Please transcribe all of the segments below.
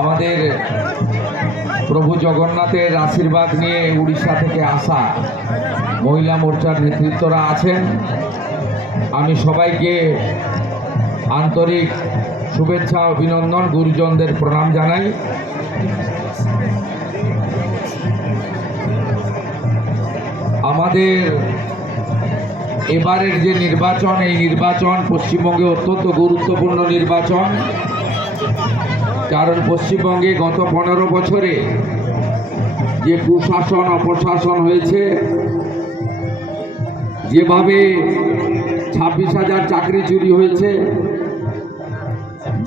আমাদের প্রভু জগন্নাথের আশীর্বাদ নিয়ে উড়িষ্যা থেকে আসা মহিলা মোর্চার নেতৃত্বরা আছেন। আমি সবাইকে আন্তরিক শুভেচ্ছা অভিনন্দন, গুরুজনদের প্রণাম জানাই। আমাদের এবারের যে নির্বাচন, এই নির্বাচন পশ্চিমবঙ্গে অত্যন্ত গুরুত্বপূর্ণ নির্বাচন। কারণ পশ্চিমবঙ্গে গত 15 বছরে যে কুশাসন অপশাসন হয়েছে, যেভাবে 26,000 চাকরি চুরি হয়েছে,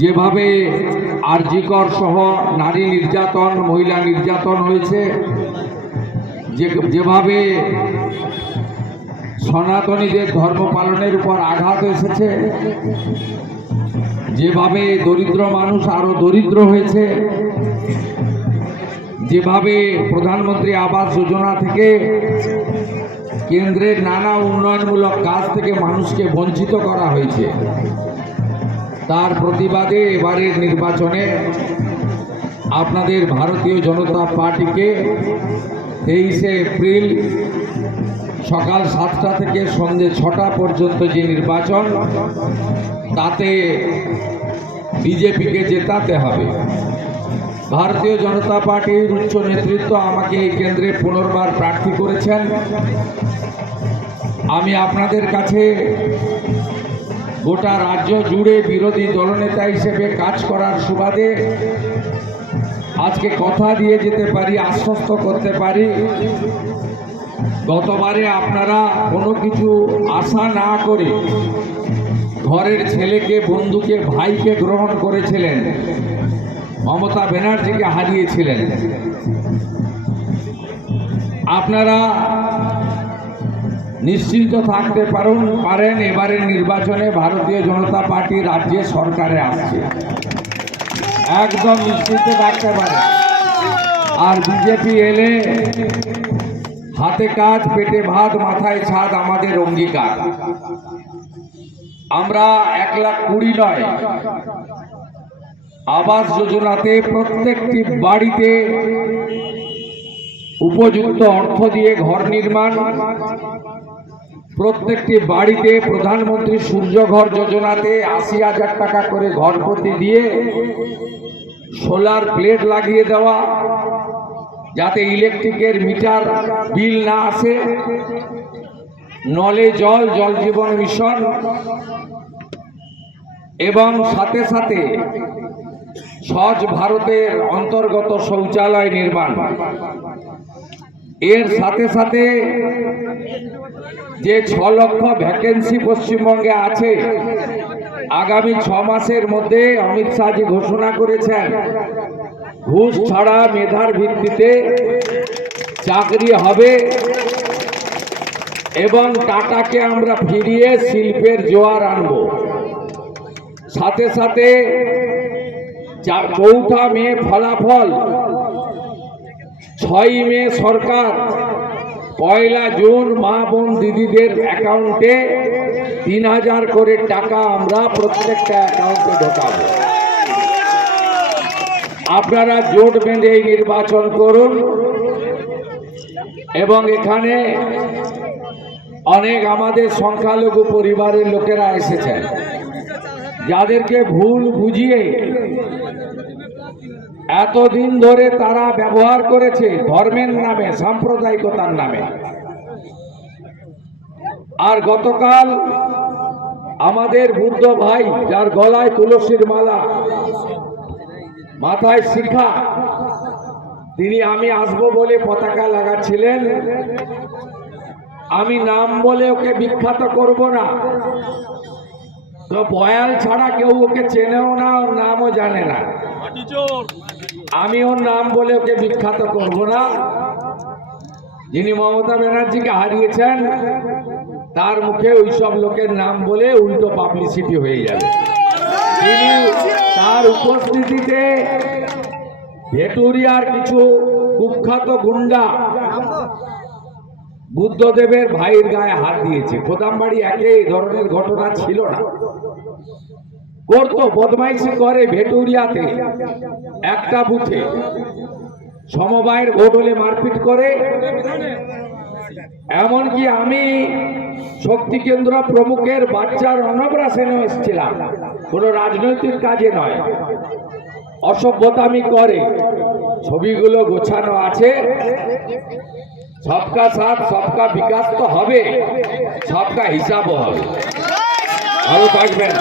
যেভাবে আরজিকর সহ নারী নির্যাতন, মহিলা নির্যাতন হয়েছে, যেভাবে সনাতনীদের ধর্ম পালনের উপর আঘাত এসেছে, যেভাবে দরিদ্র মানুষ আরো দরিদ্র হয়েছে, যেভাবে প্রধানমন্ত্রী আবাস যোজনা থেকে কেন্দ্রের নানা উন্নয়নমূলক কাজ থেকে মানুষকে বঞ্চিত করা হয়েছে, তার প্রতিবাদে এবারের নির্বাচনে আপনাদের ভারতীয় জনতা পার্টিকে 23শে এপ্রিল সকাল 7টা থেকে সন্ধ্যে 6টা পর্যন্ত যে নির্বাচন, তাতে বিজেপিকে জেতাতে হবে। ভারতীয় জনতা পার্টির উচ্চ নেতৃত্ব আমাকে এই কেন্দ্রে পুনর্বার প্রার্থী করেছেন। আমি আপনাদের কাছে গোটা রাজ্য জুড়ে বিরোধী দলনেতা হিসেবে কাজ করার সুবাদে আজকে কথা দিয়ে যেতে পারি, আশ্বস্ত করতে পারি, গতবারে আপনারা কোনো কিছু আশা না করে ঘরের ছেলেকে, বন্ধুকে, ভাইকে গ্রহণ করেছিলেন, মমতা ব্যানার্জিকে হারিয়েছিলেন। আপনারা নিশ্চিন্ত থাকতে পারেন এবারের নির্বাচনে ভারতীয় জনতা পার্টি রাজ্যে সরকারে আসছে, একদম নিশ্চিন্ত থাকতে পারেন। আর বিজেপি এলে হাতে কাজ, পেটে ভাত, মাথায় ছাদ আমাদের অঙ্গীকার। আমরা 1,20,000 নয়, আবাস যোজনাতে প্রত্যেকটি বাড়িতে উপযুক্ত অর্থ দিয়ে ঘর নির্মাণ, প্রত্যেকটি বাড়িতে প্রধানমন্ত্রী সূর্যঘর যোজনাতে 80,000 টাকা করে ঘর প্রতি দিয়ে সোলার প্লেট লাগিয়ে দেওয়া, যাতে ইলেকট্রিকের মিটার বিল না আসে, নলে জল, জল জীবন মিশন, এবং সাথে সাথে স্বচ্ছ ভারতের অন্তর্গত শৌচালয় নির্মাণ। এর সাথে সাথে যে 6 লক্ষ ভ্যাকেন্সি পশ্চিমবঙ্গে আছে, আগামী 6 মাসের মধ্যে অমিত শাহজি ঘোষণা করেছেন ঘুষ ছাড়া মেধার ভিত্তিতে চাকরি হবে এবং টাটাকে আমরা ফিরিয়ে শিল্পের জোয়ার আনব। সাথে সাথে 4 মে ফলাফল, 6 মে সরকার, 1 জুন মা বোন দিদিদের অ্যাকাউন্টে 3,000 করে টাকা আমরা প্রত্যেকটা অ্যাকাউন্টে ঢোকাবো। আপনারা জোট বেঁধে এই নির্বাচন করুন। এবং এখানে অনেক আমাদের সংখ্যালঘু পরিবারের লোকেরা এসেছেন, যাদেরকে ভুল বুঝিয়ে এতদিন ধরে তারা ব্যবহার করেছে ধর্মের নামে, সাম্প্রদায়িকতার নামে। আর গতকাল আমাদের বুদ্ধ ভাই, যার গলায় তুলসীর মালা, মাথায় শিখা, তিনি আমি আসবো বলে পতাকা লাগাচ্ছিলেন। আমি নাম বলে ওকে বিখ্যাত করব না, তো বয়াল ছাড়া কেউ ওকে চেনেও না, ওর নামও জানে না। আমি ওর নাম বলে ওকে বিখ্যাত করব না। যিনি মমতা ব্যানার্জিকে হারিয়েছেন, তার মুখে ওইসব লোকের নাম বলে উল্টো পাবলিসিটি হয়ে যাবে। তিনি তার উপস্থিতিতে ভেটুরিয়ার কিছু কুখ্যাত গুন্ডা বুদ্ধদেবের ভাইয়ের গায়ে হাত দিয়েছে। কোদামবাড়ি একে এই ধরনের ঘটনা ছিল না। করতো, বদমাইশি করে ভেটুরিয়াতে একটা বুথে সমবায়ের ভোট হলে মারপিট করে। এমনকি আমি শক্তি কেন্দ্র প্রমুখের বাচ্চার অন্নপ্রাশনে এসেছিলাম, কোনো রাজনৈতিক কাজে নয়, অসভ্যতামি করে। ছবিগুলো গোছানো আছে। সবকা সাথ সবকা বিকাশ তো হবে, সবকা হিসাবও হবে। ভালো থাকবেন।